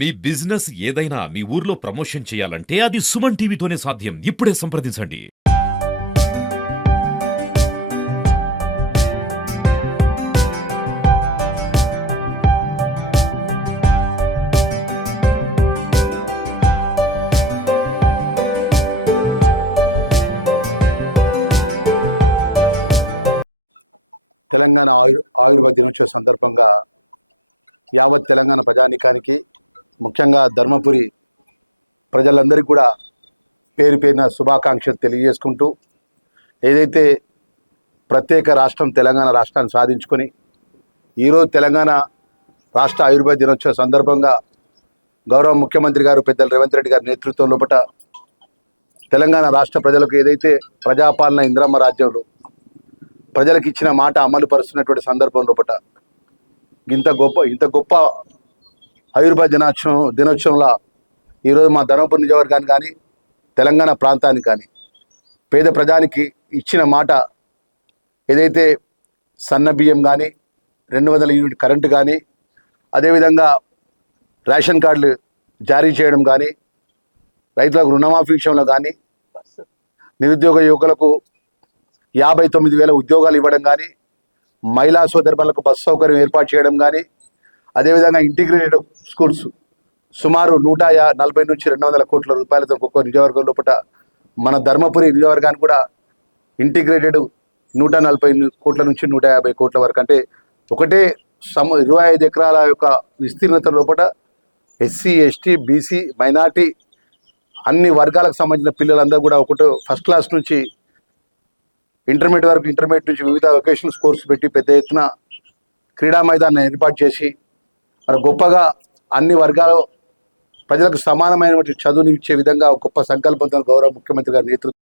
మీ business ఏదైనా మీ ఊర్లో promotion చేయాలంటే అది సుమన్ టీవీతోనే సాధ్యం. ఇప్పుడే సంప్రదించండి. తెలంగాణ ఆయుర్వేద దినోత్సవ సందర్భంగా యావత్ తెలంగాణ ప్రజానీకానికి, ముఖ్యంగా ధర్మపురి ప్రజలందరికీ కూడా పేరు పేరున శుభాకాంక్షలు తెలియజేసుకుంటూ, ఏదైతే ప్రత్యేక రాష్ట్రం తెలంగాణ రాష్ట్రాన్ని సాధించుకొని ఈరోజు తెలంగాణ రాష్ట్ర ఆయుర్వేద దినోత్సవ సందర్భంగా గౌరవ ముఖ్యమంత్రి గారు పెద్దలు రేవంత్ రెడ్డి గారి నేతృత్వం లోపల తెలంగాణ రాష్ట్ర ప్రజలకు ఏదైతే ప్రజాపాలన ఇందిరమ్మ రాజ్యంలో ప్రజలకు ఇచ్చిన మాట అమలు పరుస్తున్నటువంటి సందర్భం లోపల ఇంత గొప్ప ఆయుర్వేద దినోత్సవంలో ఈరోజు మా ధర్మపురి నియోజకవర్గానికి కానీ తెలంగాణ ప్రాంతానికి కానీ పేద ప్రజానికి ఇచ్చిన మాట ఏదైతే సన్న బియ్యం కానీ 200 యూనిట్ కరెంటు కానీ అదేవిధంగా రేషన్ కార్డులు జారీ చేయడం కానీ రైతులకు రుణమాఫీ విషయంలో కానీ నిరుద్యోగ యువకులకు 59,000 ఉద్యోగాలు ఇవ్వడం కానీ మహిళా సోదరులకు బస్సు సౌకర్యం ఏర్పాటు చేయడం కానీ అదేవిధంగా ఇంటిగ్రేటెడ్ స్కూల్స్ సుమారు 140 నుంచి 200 కోట్ల రూపాయలతో ఒక్కొక్క నియోజకవర్గం లోపల మన ధర్మపురి నియోజకవర్గానికి కూడా ఇంటిగ్రేటెడ్ 140 కోట్ల నుంచి 150 కోట్ల వరకు, అంటే ఒకటే 25 ఎకరాల యొక్క విస్తీర్ణత లోపల ఎస్సీ, ఎస్టీ, బీసీ, మైనార్టీ అన్ని వర్గాలకు సంబంధించిన పిల్లలందరూ కూడా ఒకటో ఫస్ట్ క్లాస్ నుంచి ఇంటర్మీడియట్ నుంచి వివిధ వొకేషనల్ కోర్సు పెట్టి పెద్ద ఎత్తున క్రీడా మైదానాన్ని ఏర్పాటు చేసి మరి గొప్పగా అన్ని వర్గాల ప్రజలకు సమానమైనటువంటి చదువుని ఇచ్చే విధంగా గొప్ప సంకల్పంతో గౌరవ ముఖ్యమంత్రి గారి నేతృత్వం